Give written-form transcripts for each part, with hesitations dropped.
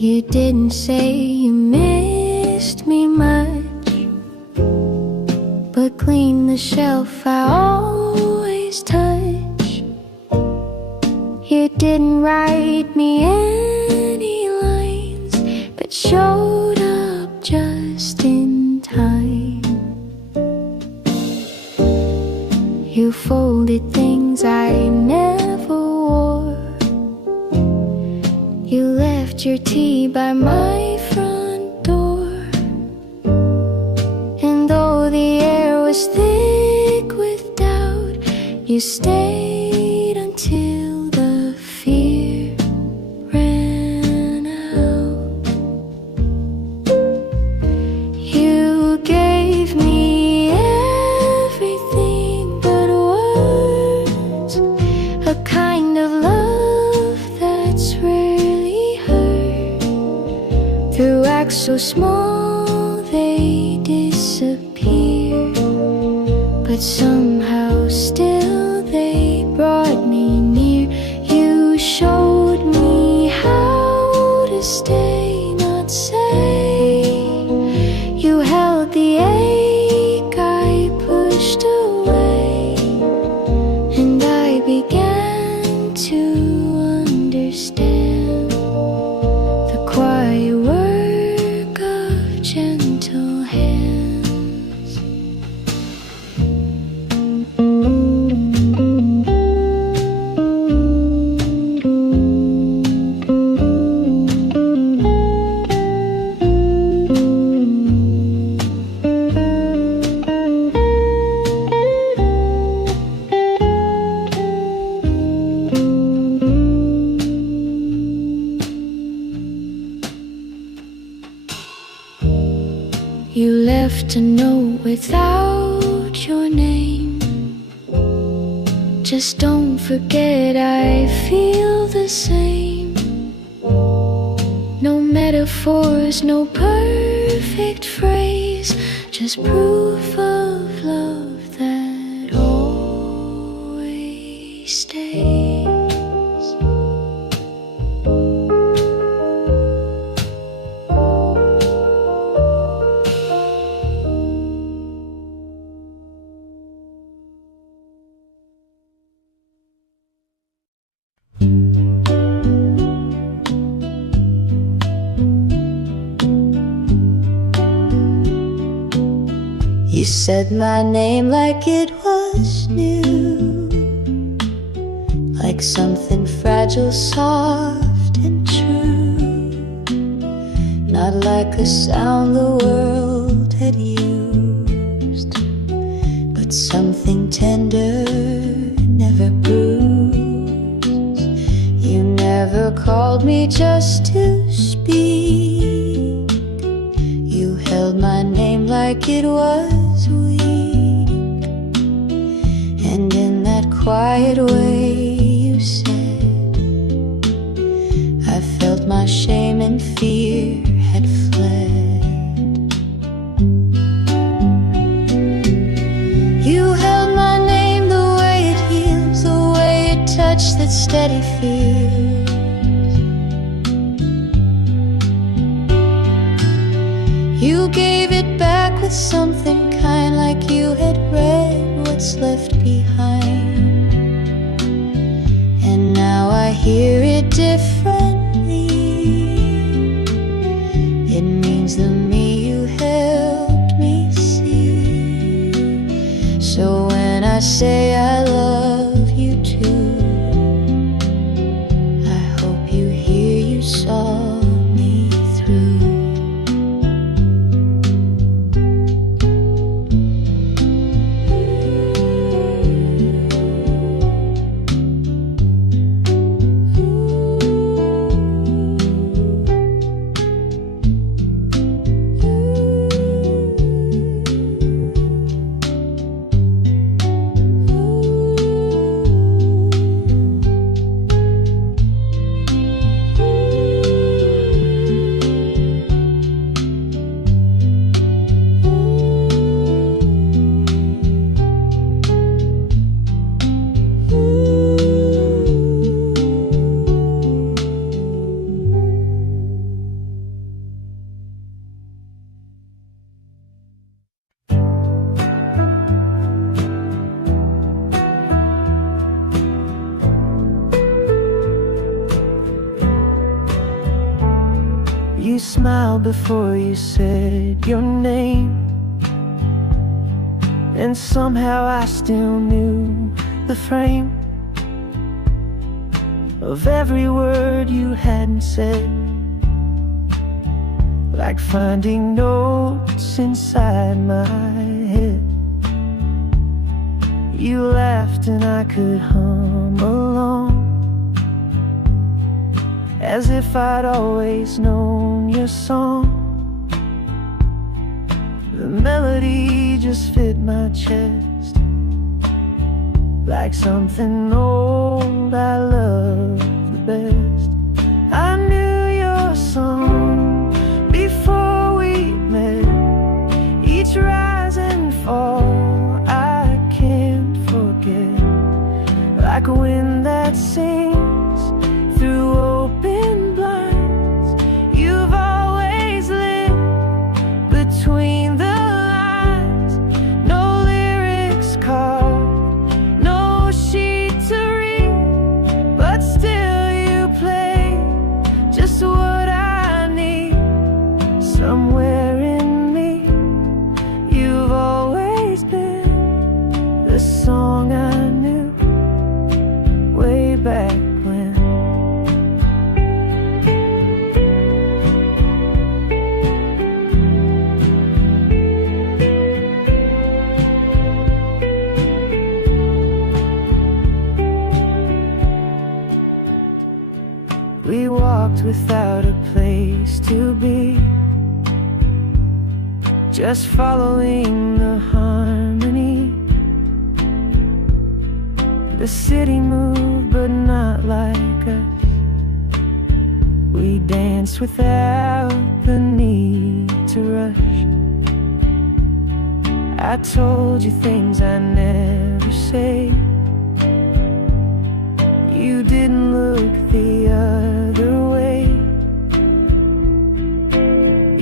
You didn't say you missed me much, but clean the shelf I always touch. You didn't write me any lines, but showed up just in time. You folded things I never wore. You left your tea by my front door. And though the air was thick with doubt, you stayed until the fear ran out. You gave me everything but words, a kind of love that's rarely heard. Through acts so small they disappear, but somehow still they brought me near. You showed me how to stay, not say. You held the ache I pushed away, and I began to understand the quiet work of gentle hands. You left a note without your name. Just don't forget I feel the same. No metaphors, no perfect phrase, just proof of love that always stays. You said my name like it was new, like something fragile, soft and true, not like a sound the world had used, but something tender, never bruised. You never called me just to speak. You held my name like it was weak, and in that quiet way you said, I felt my shame and fear had fled. You held my name the way it heals, the way it touched that steady fear. You gave it back with something kind, like you had read what's left behind. And now I hear it differently. It means the me you helped me see. So when I say I love you too, I hope you hear you saw me through. You smiled before you said your name, and somehow I still knew the frame of every word you hadn't said, like finding notes inside my head. You laughed and I could hum along, as if I'd always known your song. The melody just fit my chest, like something old I loved the best. I knew your song before we met, each rise and fall I can't forget, like a wind that sings through open blinds. You've always lived between the lines, no lyrics carved, no sheet to read, but still you play just what I need. Somewhere in me, you've always been the song I knew way back when. We walked without a place to be, just following the harmony. The city moved, but not like us. We danced without the need to rush. I told you things I never say. You didn't look the other way.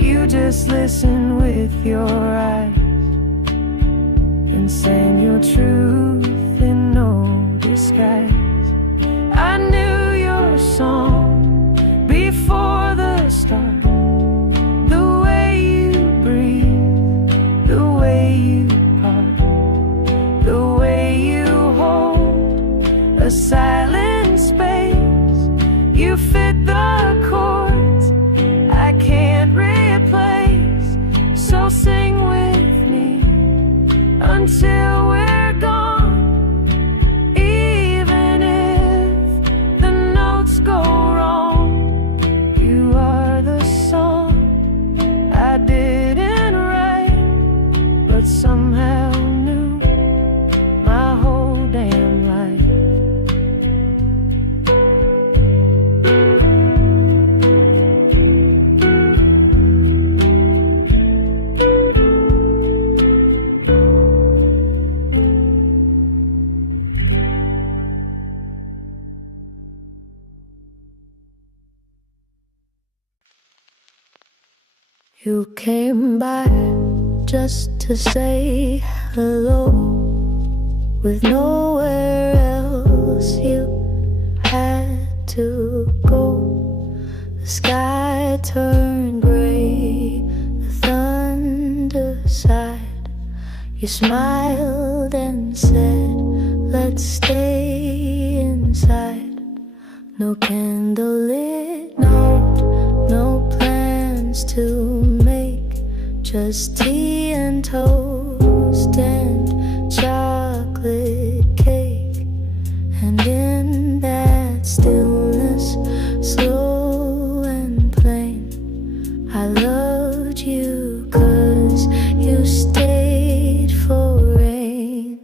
You just listened with your eyes and sang your truth in no disguise. I knew your song before the start, the way you breathe, the way you part, the way you hold a silent space. You fit the chords I can't replace, so sing with me until we're gone. Even if the notes go wrong, you are the song I didn't write, but somehow knew my whole damn life. You came by just to say hello, with nowhere else you had to go. The sky turned gray, the thunder sighed. You smiled and said, let's stay inside. No candlelit note, no plans to make, just tea and toast and chocolate cake. And in that stillness, slow and plain, I loved you 'cause you stayed for rain,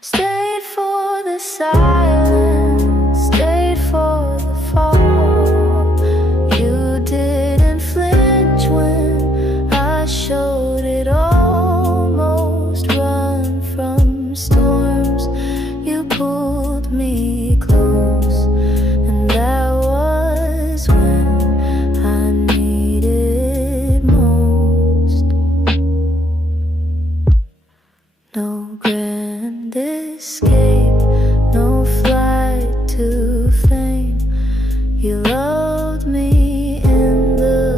stayed for the silence, stayed for the fall. You didn't flinch when I showed it, almost run from storms. You pulled me close, and that was when I needed most. No grand escape, no flight to fame. You loved me in the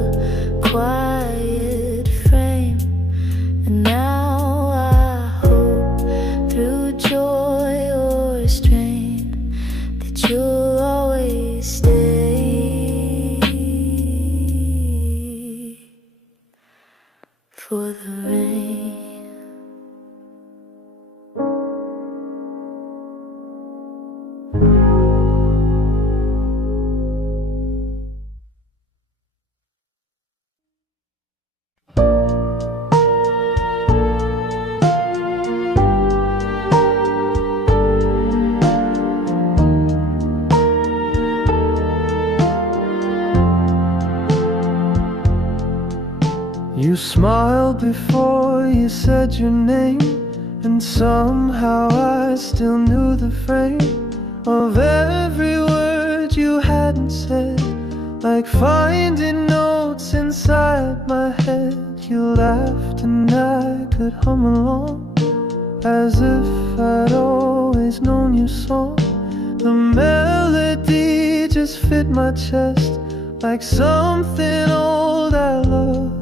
You smiled before you said your name, and somehow I still knew the frame of every word you hadn't said. Like finding notes inside my head. You laughed and I could hum along, as if I'd always known your song. The melody just fit my chest, like something old I loved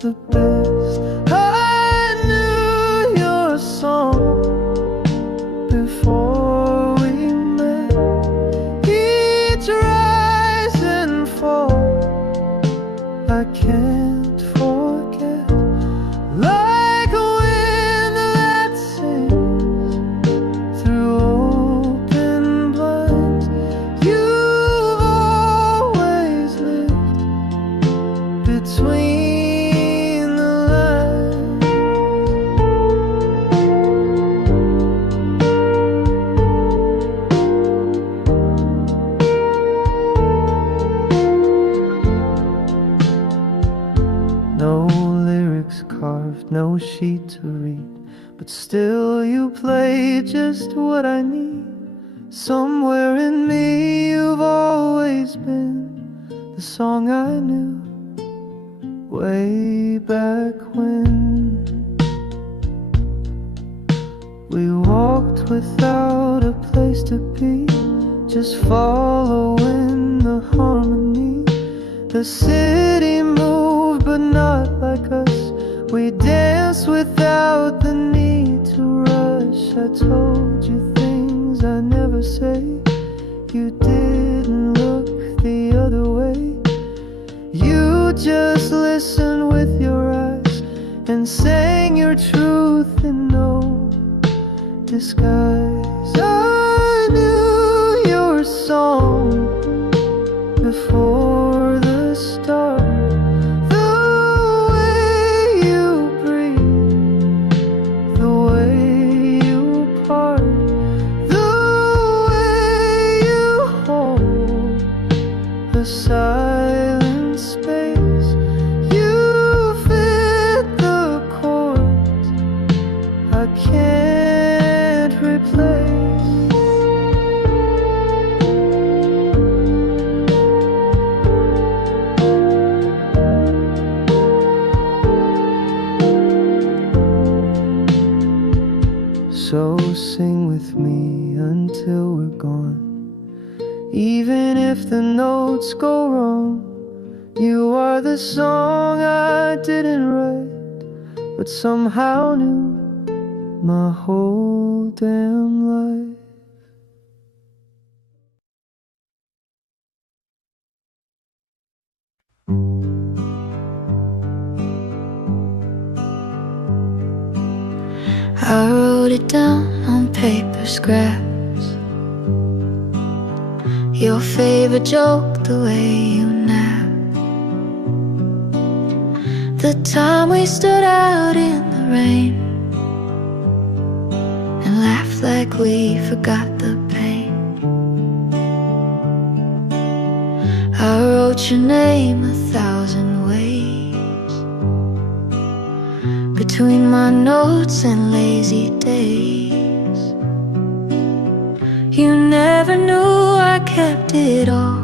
the best. I knew your song before we met. Each rise and fall I can't forget. Like a wind that sings through open blinds, you've always lived between the lines. No lyrics carved, no sheet to read, but still you play just what I need. Somewhere in me you've always been the song I knew way back when. We walked without a place to be, just following the harmony. The city moved but not like us. We danced without the need to rush. I told you things I never say. You didn't look the other way. You just listened with your eyes and sang your truth in no disguise. I knew your song before the start. The way you breathe, the way you part, the way you hold the silent space. You fit the chords I can't replace. So sing with me until we're gone. Even if the notes go wrong, you are the song I didn't write, but somehow knew my whole damn life. I wrote it down on paper scraps, your favorite joke, the way you nap, the time we stood out in the rain and laughed like we forgot the pain. I wrote your name 1,000 ways between my notes and lazy days. You never knew I kept it all,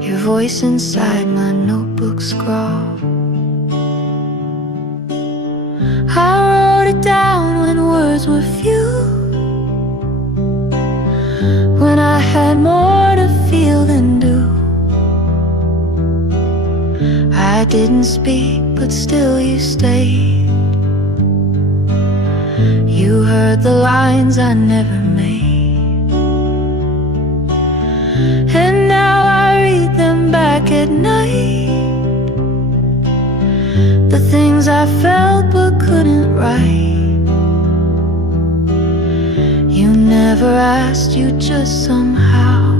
your voice inside my notebook scrawl. I wrote it down when words were few, when I had more to feel than do. I didn't speak, but still you stayed. You heard the lines I never made, and now I read them back at night. The things I felt but couldn't write. You never asked, you just somehow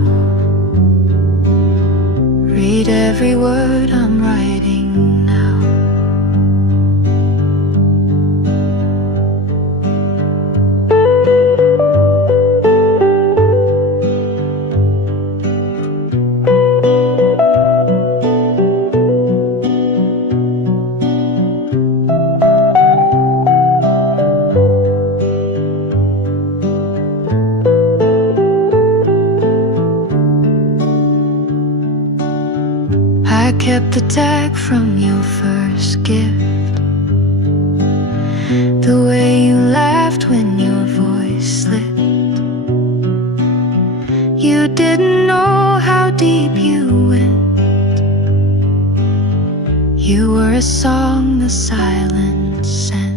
read every word I'm writing now. I kept the tag from your first gift, the way you laughed when your voice slipped. You didn't know how deep you went. You were a song the silence sent.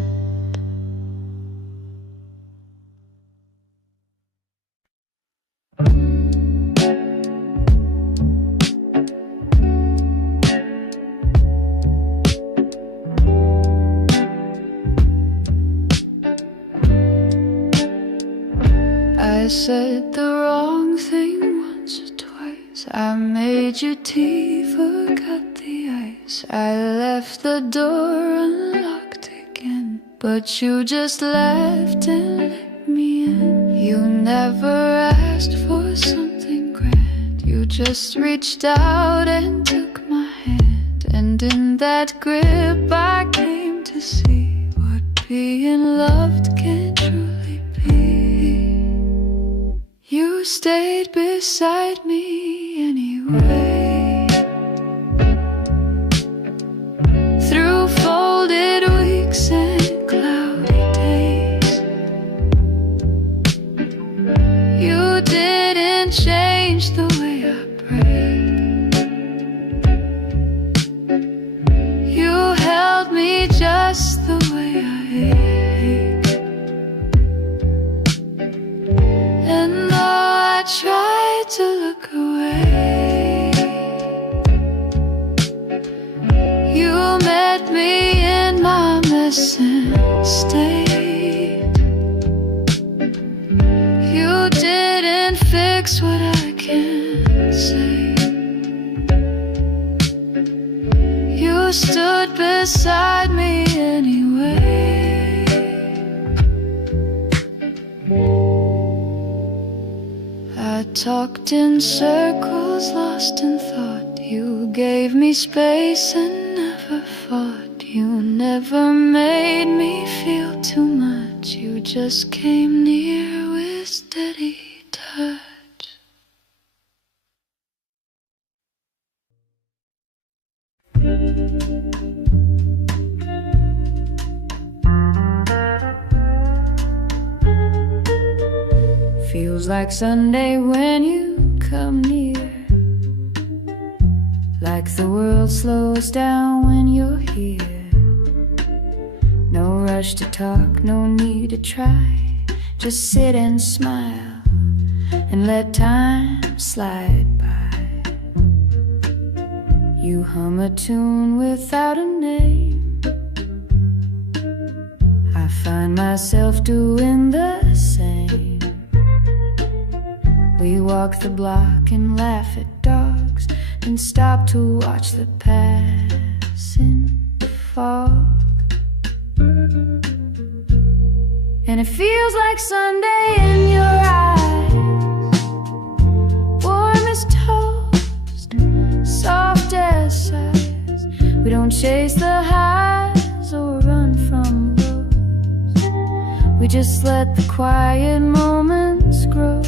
I said the wrong thing once or twice. I made your tea, forgot the ice. I left the door unlocked again, but you just left and let me in. You never asked for something grand. You just reached out and took my hand, and in that grip I came to see what being loved can truly be. You stayed beside me anyway, through folded weeks and cloudy days. You didn't change the way I prayed. You held me just the way I ached. And though I tried to look away, you met me in my mess and stayed. You didn't fix what I can't say. You stood beside me anyway. I talked in circles, lost in thought. You gave me space and never fought. You never made me feel too much. You just came near with steady touch. Feels like Sunday when you come near, like the world slows down when you're here. No rush to talk, no need to try. Just sit and smile and let time slide by. You hum a tune without a name. I find myself doing the same. We walk the block and laugh at dogs, and stop to watch the passing fog. And it feels like Sunday in your eyes, warm as toast, soft as sighs. We don't chase the highs or run from lows. We just let the quiet moments grow.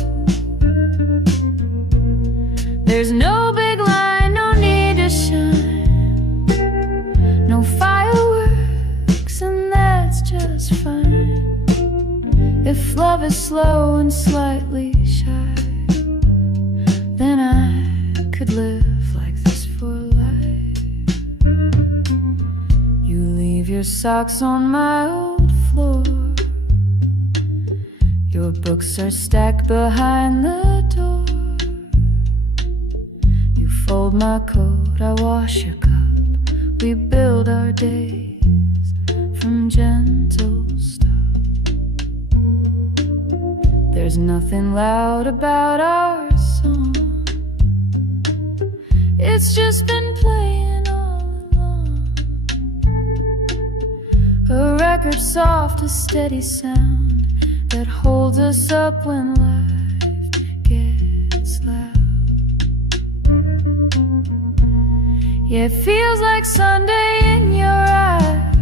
There's no big line, no need to shine, no fireworks, and that's just fine. If love is slow and slightly shy, then I could live like this for life. You leave your socks on my old floor. Your books are stacked behind the door. You fold my coat, I wash your cup. We build our days from gentle stuff. There's nothing loud about our song. It's just been playing all along. A record soft, a steady sound that holds us up when life gets loud. Yeah, it feels like Sunday in your eyes,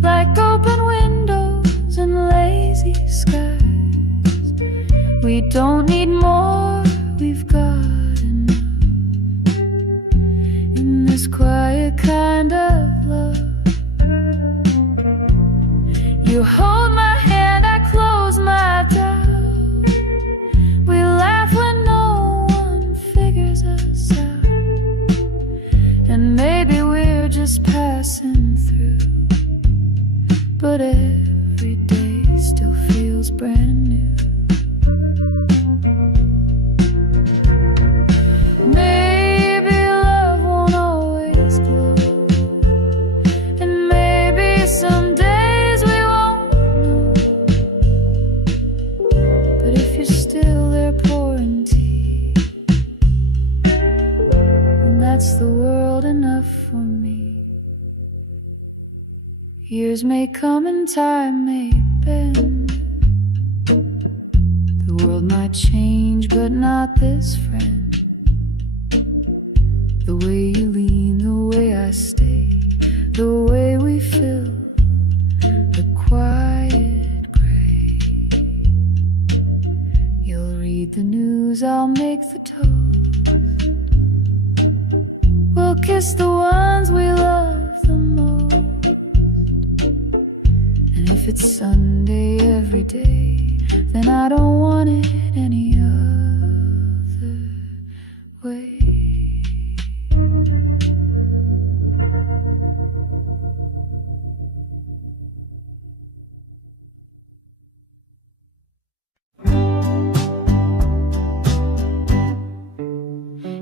like open windows and lazy skies. We don't need more, we've got enough. What's the world enough for me? Years may come and time may bend. The world might change, but not this friend. The way you lean, the way I stay, the way we fill the quiet gray. You'll read the news, I'll make the toast. We'll kiss the ones we love the most. And if it's Sunday every day, then I don't want it any other way.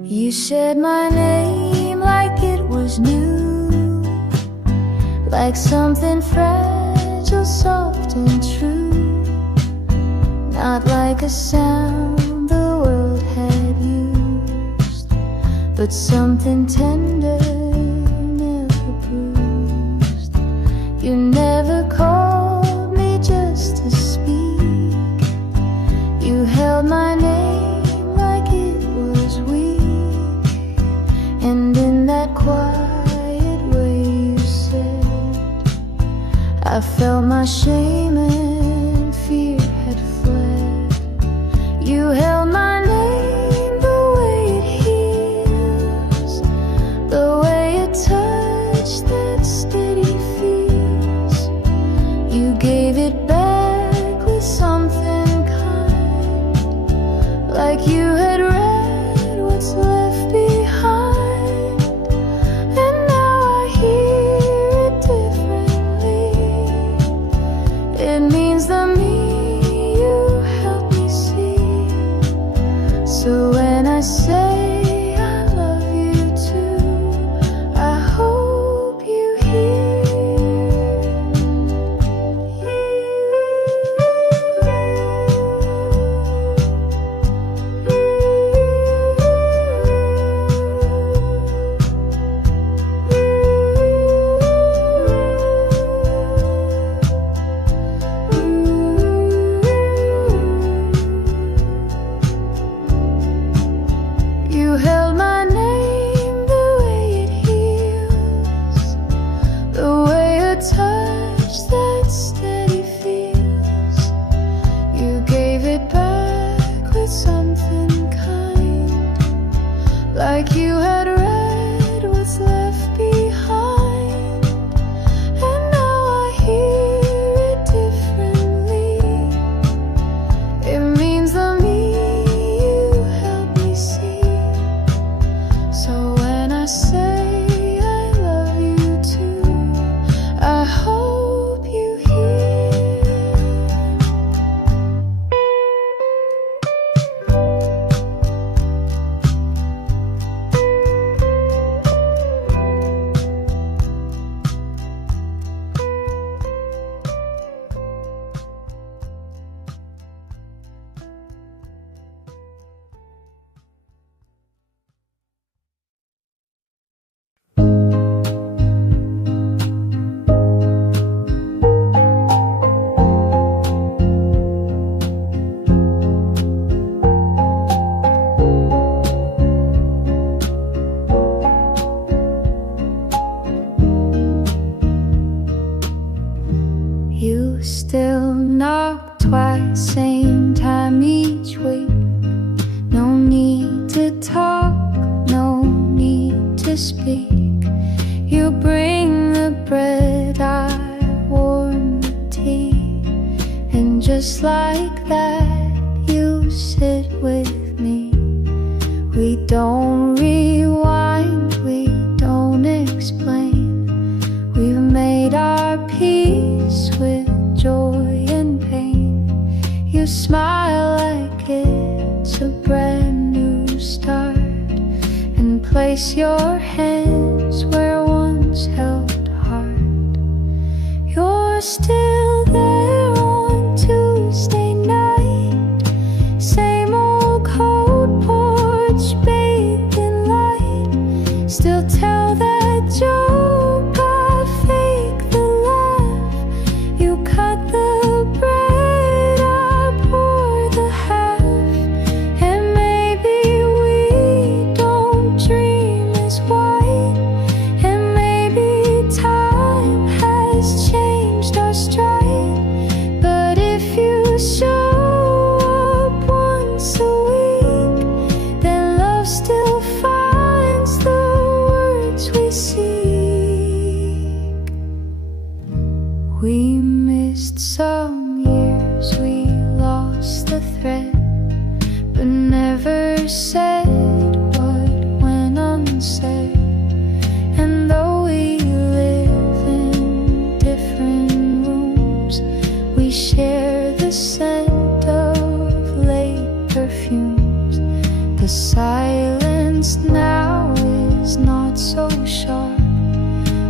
You said my name like it was new, like something fragile, soft and true, not like a sound the world had used, but something tender, never bruised. You never called me just to speak. You held my name like it was weak, and in that quiet way you said, I felt my shame and fear had fled. You held my name the way it heals, the way it touched that steady feels. You gave it back with something kind, like you had read what's left behind. And now I hear it differently. It means the me you helped me see. So when I say I love you too, I hope you You held my name the way it heals, the way a touch that steady feels. You gave it back with something kind, like you had read what's left behind. And now I hear it differently. It means the me you helped me see. So when I say I love you too, I hope you hear. You still knock twice, same time each week. No need to talk, no need to speak. You bring the bread, I warm the tea, and just like that you sit with me. We don't rewind, we don't explain. We've made our peace with joy and pain. You smile like it's a brand new start, and place your hands where once held heart. You're still there on Tuesday night, same old cold porch bathed in light. still tell that joke, I fake the laugh. You cut the bread, I pour the half. And maybe we don't dream as wide, and maybe time has changed our stride. But if you show up once a week, then love still finds the words we seek. We missed some years, we lost the thread, but never said what went unsaid. And though we live in different rooms, we share the scent of late perfumes. The silence now is not so sharp.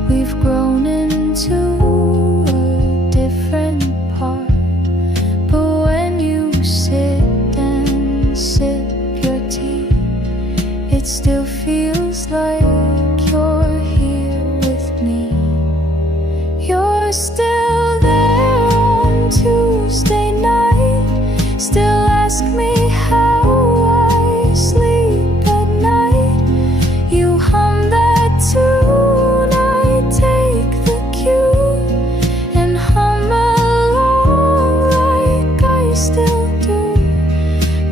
We've grown into a different part. But when you sit and sip your tea, it still feels like you're here with me. You're still there on Tuesday night, still ask me how I sleep at night. You hum that tune, I take the cue and hum along like I still do.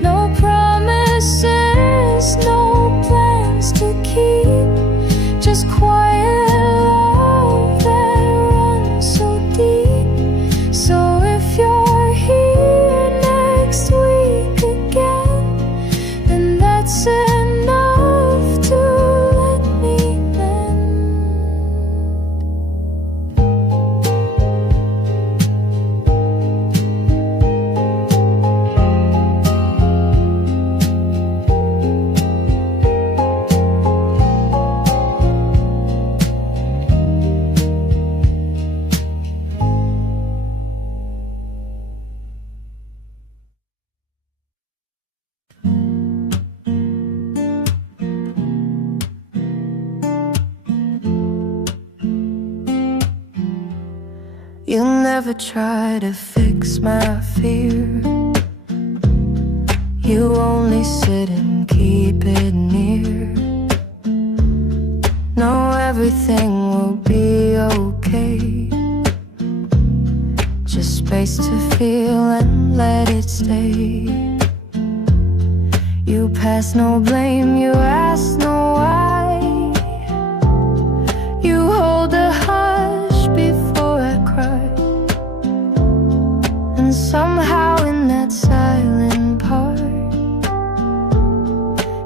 No promises, no plans to keep, just quiet love that runs so deep. So if you're here next week again, then that's enough to let me mend. You never try to fix my fear. You only sit and keep it near. Know everything will be okay. Just space to feel and let it stay. You pass no blame, you ask no why. You hold a hush before I cry. And somehow in that silent part,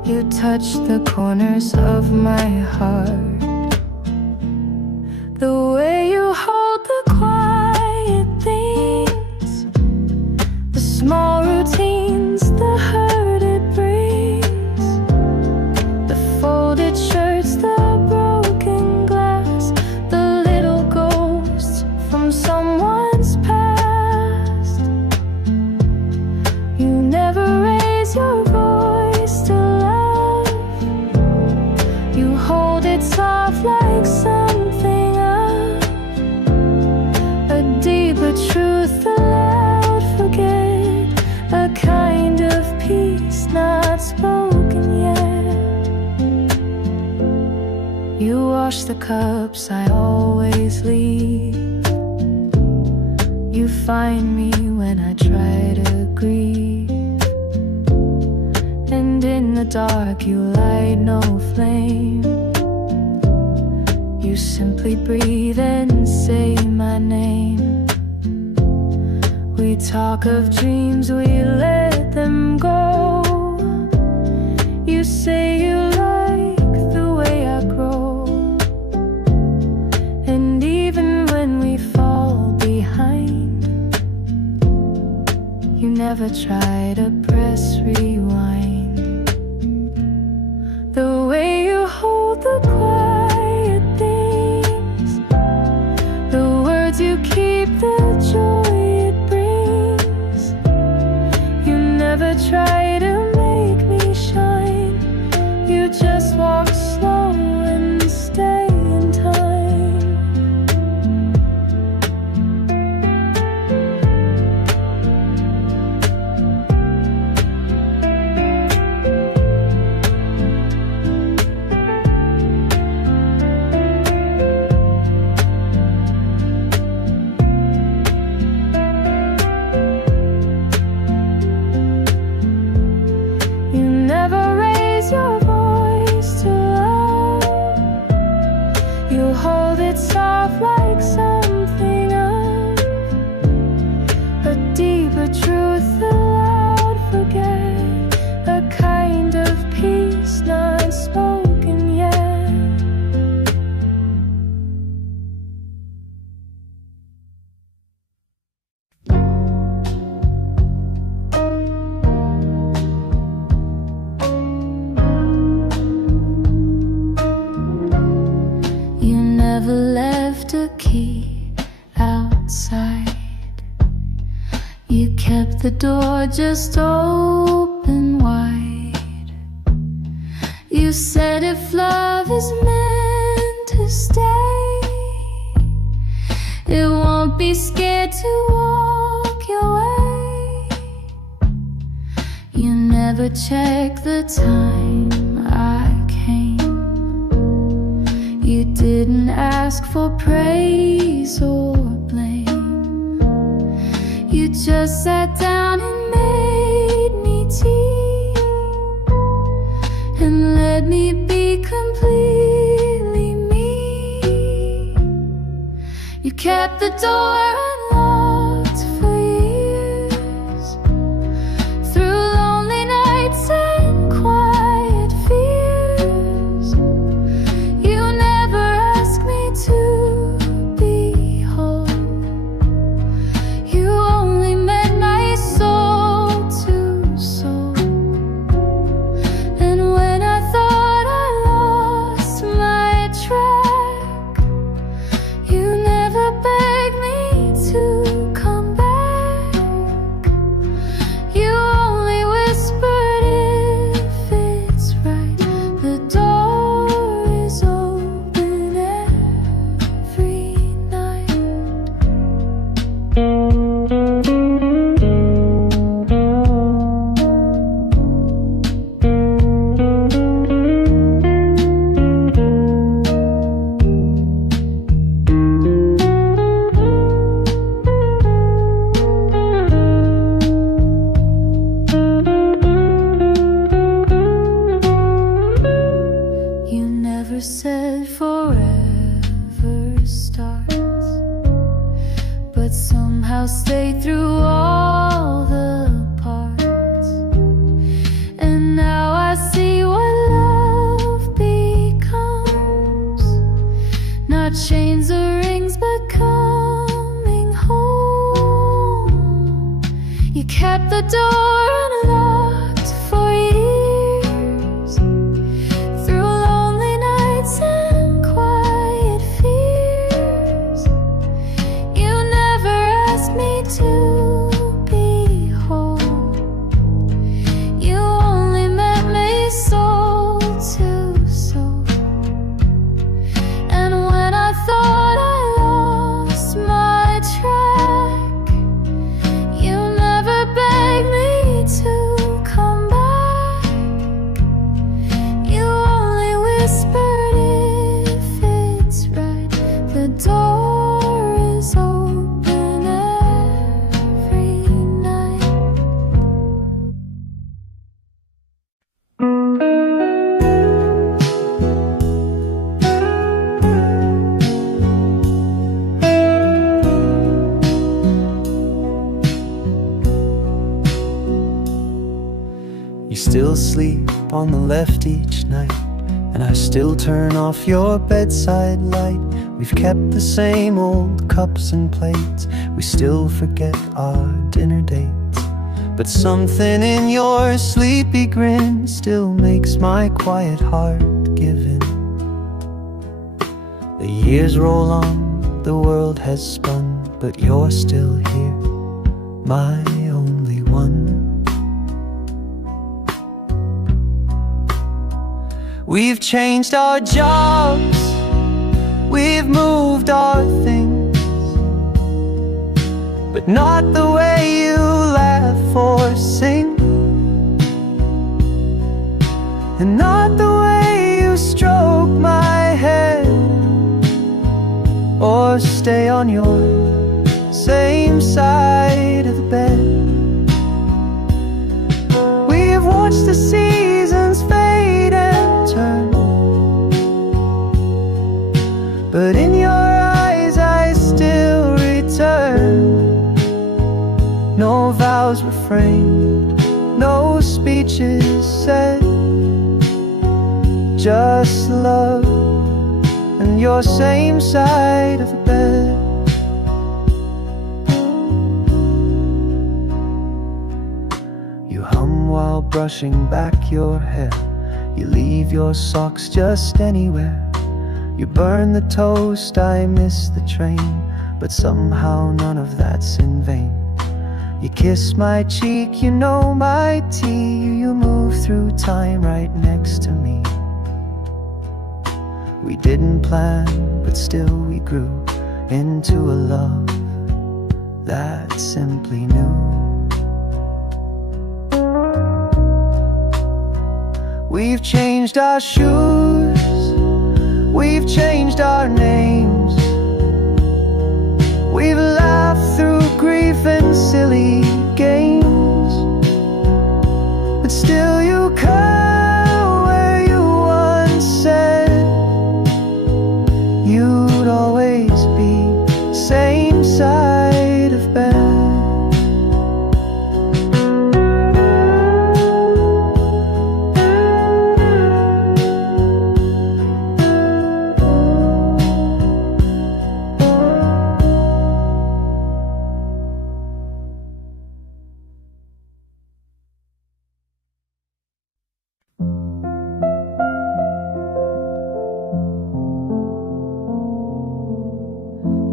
you touch the corners of my heart. The way you hold the quiet things, the small routines, the hurt it brings, the folded shirts, the broken glass, the little ghosts from someone's past. You never raise your voice to love. You hold it soft like something up, a deeper truth, a loud forget, a kind of peace not spoken yet. You wash the cups I always leave. You find me when I try to grieve. And in the dark you light no flame. You simply breathe and say my name. We talk of dreams, we let them go. You say you like the way I grow. And even when we fall behind, you never try to press rewind. The way you hold the quiet things, the words you keep, the joy it brings. You never try to make me shine. You just walk slow and never left a key outside. You kept the door just open wide. You said if love is meant to stay, it won't be scared to walk your way. You never checked the time I came. You didn't ask for praise or blame. You just sat down and made me tea, and let me be completely me. You kept the door unlocked for years, through lonely nights and quiet fears. You never asked me to be whole. You only met my soul to soul. And when I thought I lost my track, you never begged me to come back. You only whispered if it's right. The door is open every night. You never said forever starts, but somehow stayed through all the parts. And now I see what love becomes, not chains or rings, but coming home. You kept the door unlocked for years, through lonely nights and quiet fears. You never asked me to be whole. You only met me soul to soul. And when I thought I lost my track, you never begged me to come back. You only whispered if it's right. The door is open every night. You still sleep on the left each night, and I still turn off your bedside light. We've kept the same old cups and plates, we still forget our dinner dates. But something in your sleepy grin still makes my quiet heart give in. The years roll on, the world has spun, but you're still here, my only one. We've changed our jobs, we've moved our things, but not the way you laugh or sing, and not the way you stroke my head, or stay on your same side of the bed. We've watched the seasons fade and turn, but in your eyes I still return. No vows were framed, no speeches said, just love and your same side of the bed. You hum while brushing back your hair, you leave your socks just anywhere, You burn the toast, I miss the train, but somehow none of that's in vain. You kiss my cheek, you know my tea. You move through time right next to me. We didn't plan, but still we grew into a love that simply knew. We've changed our shoes, we've changed our names, we've laughed through grief and silly games, but still you come where you once said you'd always be, same side of bed.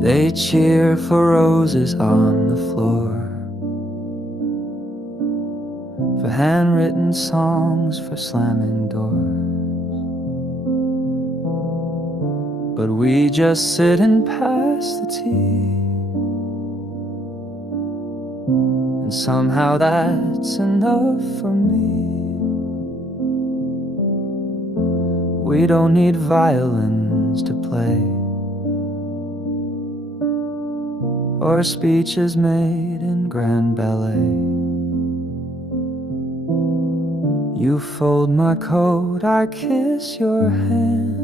They cheer for roses on the floor, for handwritten songs, for slamming doors. But we just sit and pass the tea, and somehow that's enough for me. We don't need violins to play, or speeches made in grand ballet. You fold my coat, I kiss your hand.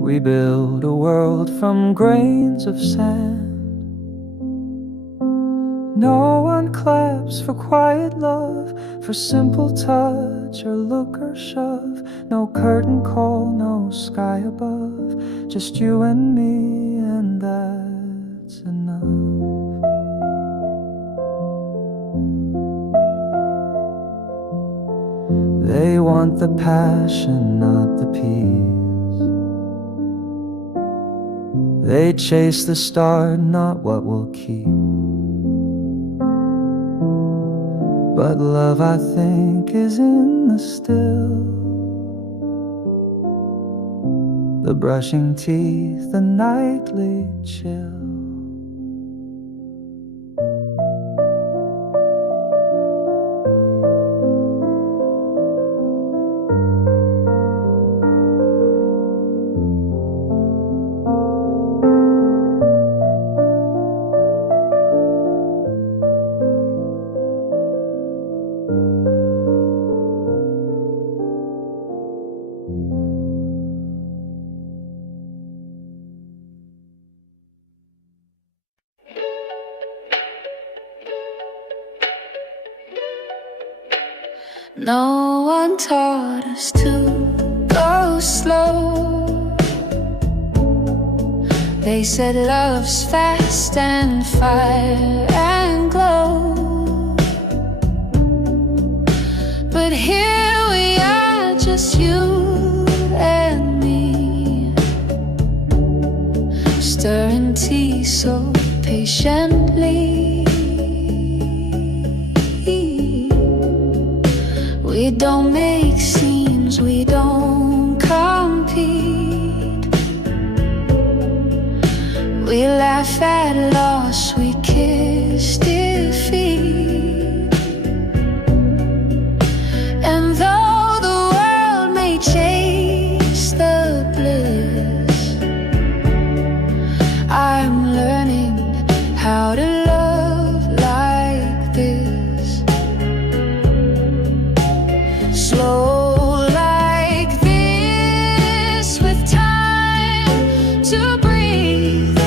We build a world from grains of sand. No one claps for quiet love, for simple touch or look or shove. No curtain call, no sky above, just you and me, and that's enough. They want the passion, not the peace. They chase the star, not what will keep. But love, I think, is in the still, the brushing teeth, the nightly chill. No one taught us to go slow. They said love's fast and fire and glow. But here we are, just you and me, stirring tea so patiently. We don't make scenes, we don't compete. We laugh at loss, we kiss defeat. And though the world may chase the bliss, I'm learning how to love like this. Slow like this, with time to breathe,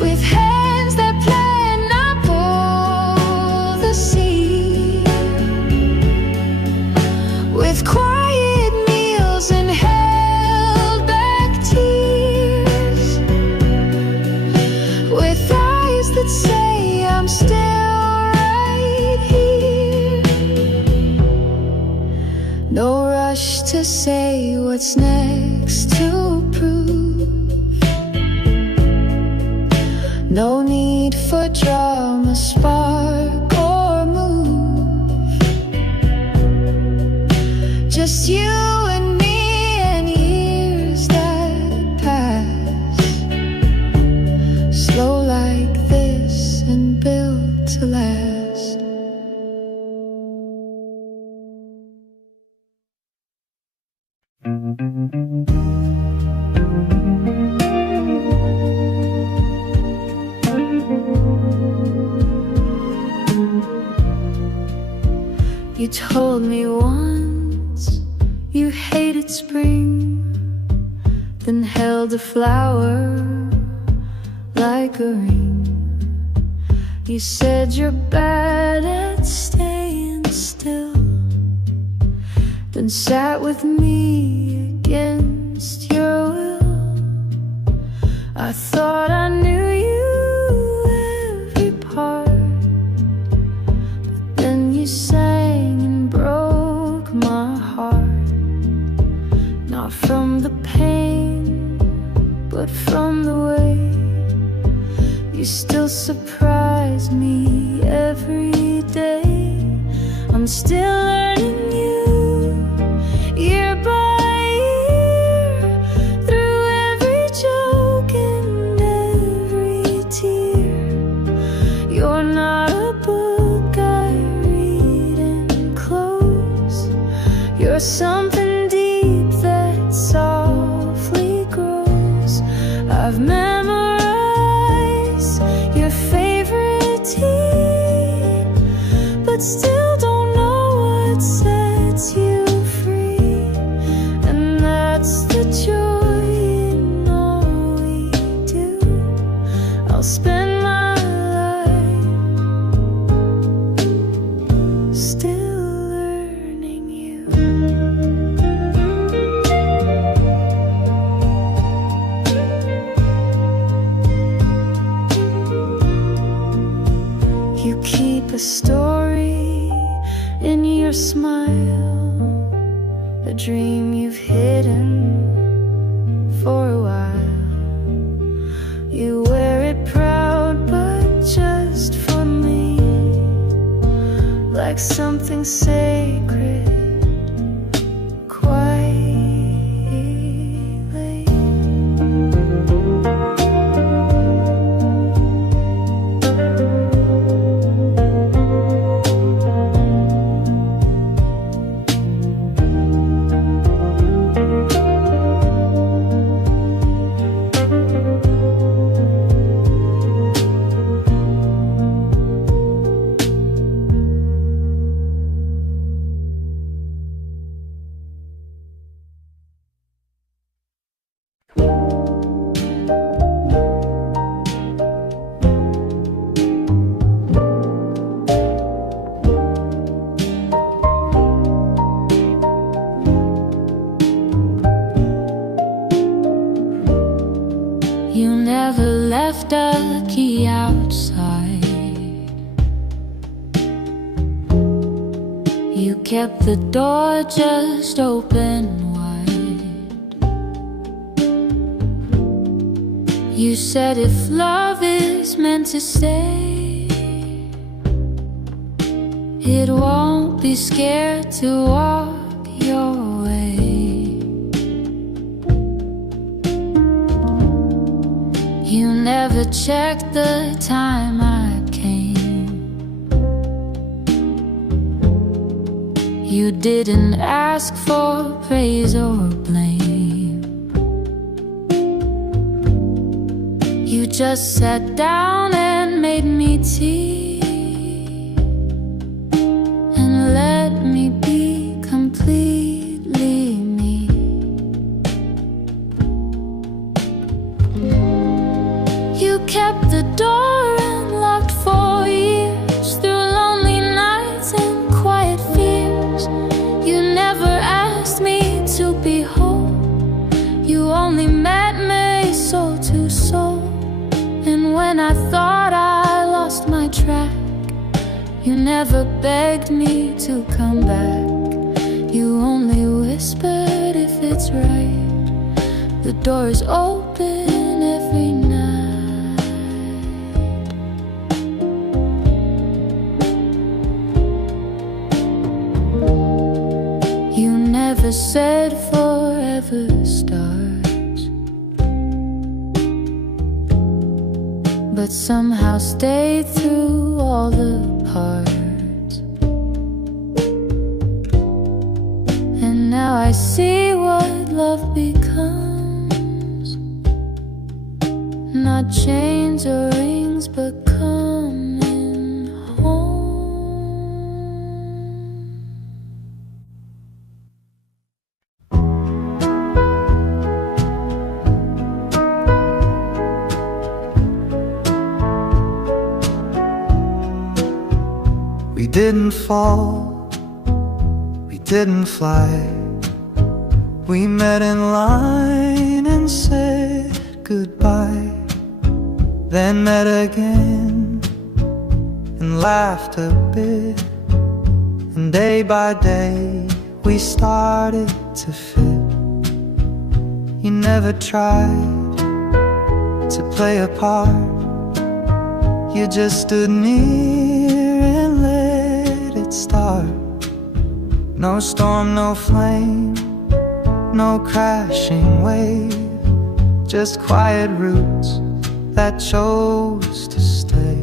with hands that plan up all the sea, with quiet meals and held back tears, with eyes that say I'm still right here. No rush to say what's next. mistakes to prove. No need for drama, spark or move. Just you and me and years that pass, slow like this and built to last. You told me once you hated spring, then held a flower like a ring. You said you're bad at staying still, then sat with me against your will. I thought I knew you every part, but then you sang and broke my heart. Not from the pain, but from the way you still surprise me every day. I'm still learning you, year by year, through every joke and every tear. You're not a book I read and close. You're something deep that softly grows. I've memorized your favorite tea, but still don't know what sets you free. And that's the joy in all we do. I'll spend my life still learning you. You keep a story in your smile, a dream you've hidden for a while. You wear it proud, but just for me, like something sacred, quietly. You never left a key outside. You kept the door just open wide. You said if love is meant to stay, it won't be scared to walk your way. You never checked the time I came. You didn't ask for praise or blame. You just sat down and made me tea, and let me be completely me. You kept the door unlocked for years, through lonely nights and quiet fears. You never asked me to be whole. You only met me soul to soul. And when I thought I lost my track, you never begged me to come back. You only whispered if it's right. The door is open every night. You never said forever starts, but somehow stayed through all the parts. And now I see what love becomes, not chains or rings, but coming home. We didn't fall, we didn't fly. We met in line and said goodbye, then met again and laughed a bit. And day by day we started to fit. You never tried to play a part, you just stood near and let it start. No storm, no flame, no crashing wave, just quiet roots that chose to stay.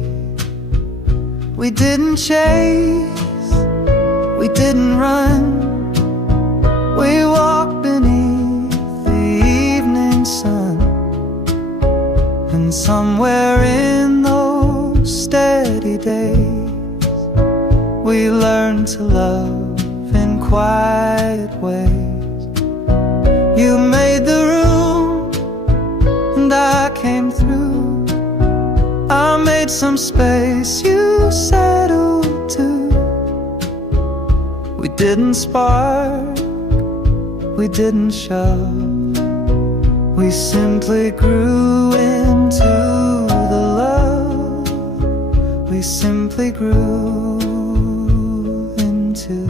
We didn't chase, we didn't run, we walked beneath the evening sun. And somewhere in those steady days, we learned to love in quiet ways. You made the room and I came through. I made some space, you settled too. We didn't spark, we didn't shove, we simply grew into the love. We simply grew into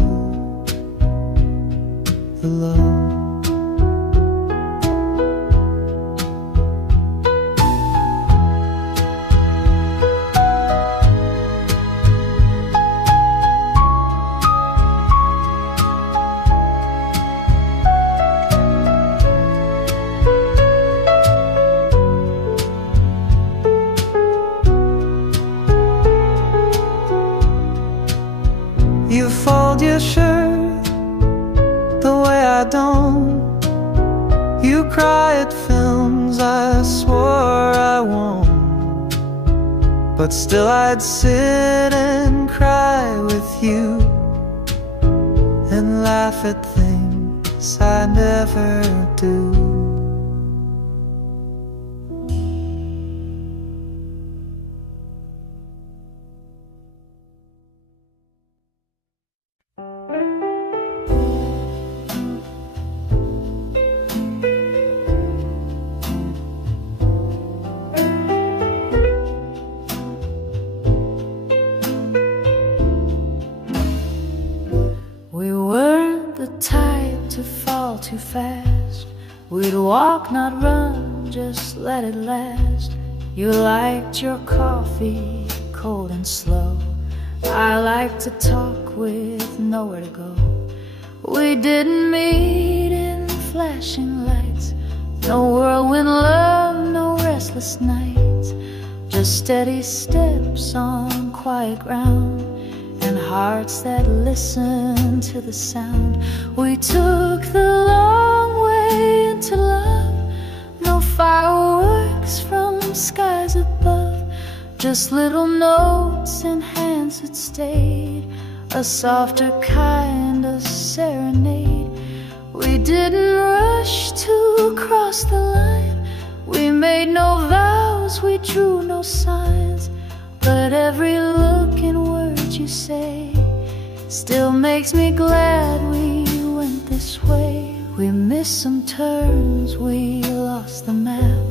the love. You fold your shirt the way I don't. You cry at films I swore I won't. But still I'd sit and cry with you and laugh at things I never do. We weren't the type to fall too fast. We'd walk, not run, just let it last. You liked your coffee cold and slow. I like to talk with nowhere to go. We didn't meet in flashing lights, no whirlwind love, no restless nights, just steady steps on quiet ground and hearts that listen to the sound. We took the long way into love, no fireworks from skies above, just little notes in hands that stayed, a softer kind of serenade. We didn't rush to cross the line, we made no vows, we drew no signs, but every look and word you say still makes me glad we went this way. We missed some turns, we lost the map,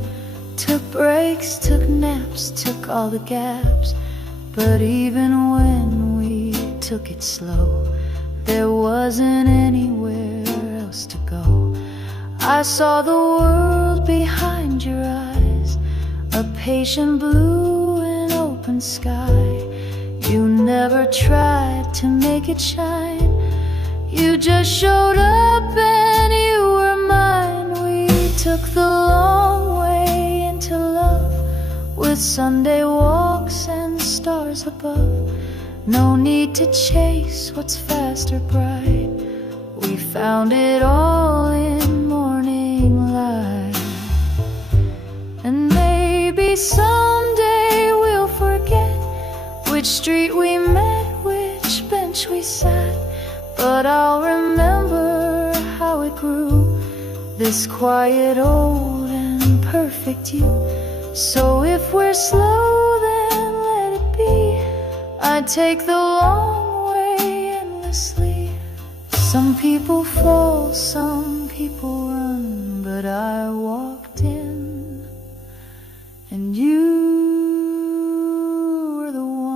took breaks, took naps, took all the gaps, but even when we took it slow, there wasn't anywhere else to go. I saw the world behind your eyes, a patient blue and open sky. You never tried to make it shine. You just showed up and you were mine. We took the long way into love, with Sunday walks and stars above. No need to chase what's fast or bright. We found it all in morning light. And maybe someday we'll forget which street we met, which bench we sat, but I'll remember how it grew, this quiet, old and perfect you. So if we're slow, then let it be. I'd take the long way endlessly. Some people fall, some people run, but I walked in, and you were the one.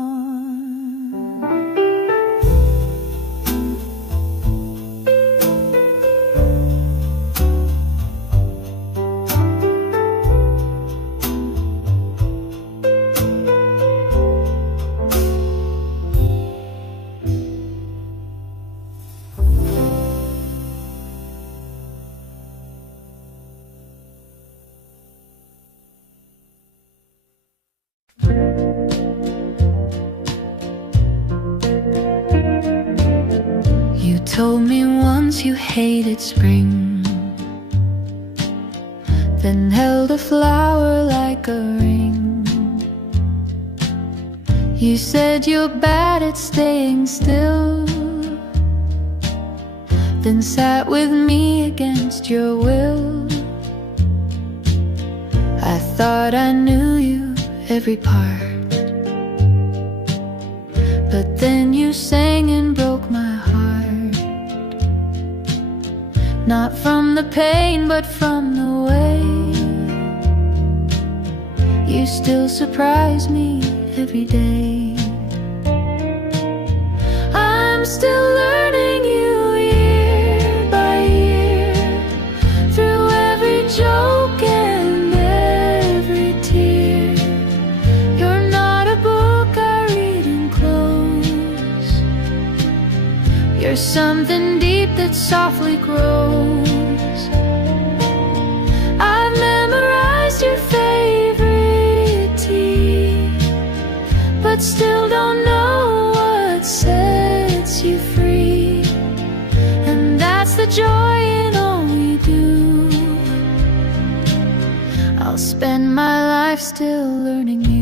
You told me once you hated spring, then held a flower like a ring. You said you're bad at staying still, then sat with me against your will. I thought I knew you every part, but then you sang and broke my heart. Not from the pain, but from the way you still surprise me every day. I'm still learning you year by year, through every joke and every tear. You're not a book I read and close. You're something deep that softly grows. I've memorized your favorite tea, but still don't know what sets you free. And that's the joy in all we do. I'll spend my life still learning you.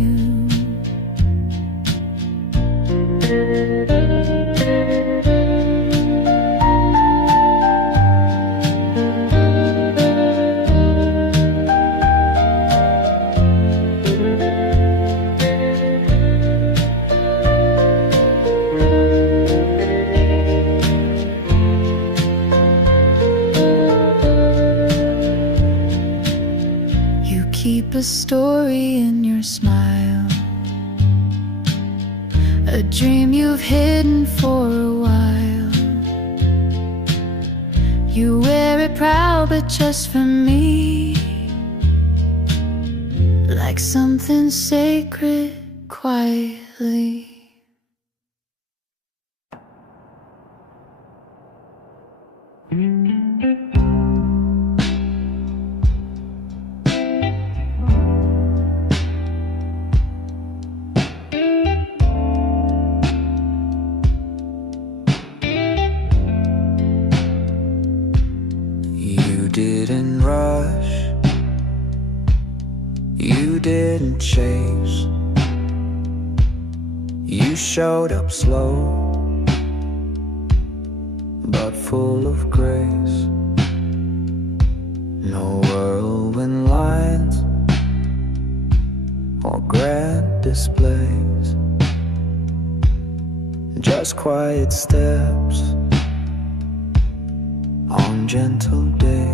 Keep a story in your smile, a dream you've hidden for a while. You wear it proud, but just for me, like something sacred quietly. You didn't rush, you didn't chase. You showed up slow, but full of grace. No whirlwind lines or grand displays, just quiet steps on gentle days.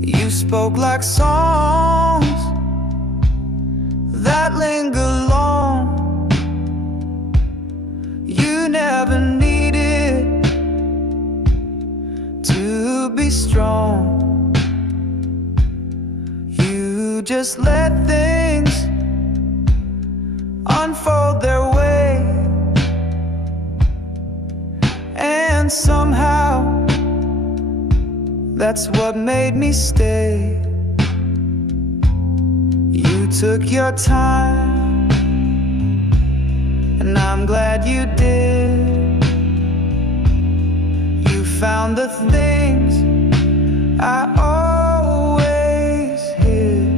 You spoke like songs that linger long. You never needed to be strong. just let things unfold their way, and somehow that's what made me stay. You took your time, and I'm glad you did. You found the things I always hid.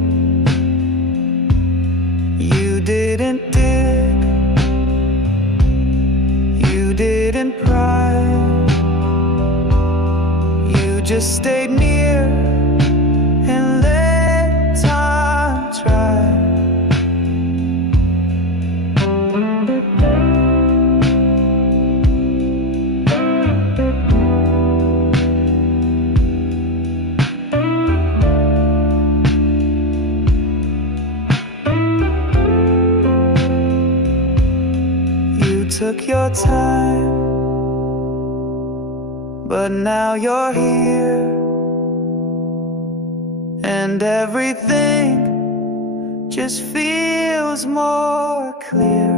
You didn't dig, you didn't pry, you just stayed near and let time try. You took your time, but now you're here, and everything just feels more clear.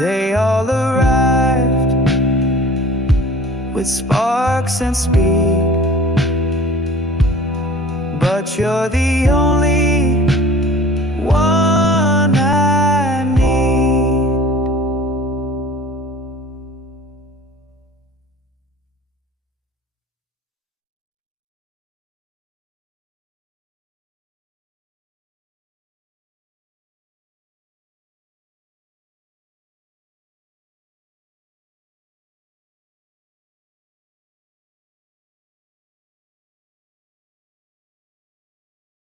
They all arrived with sparks and speed, but you're the only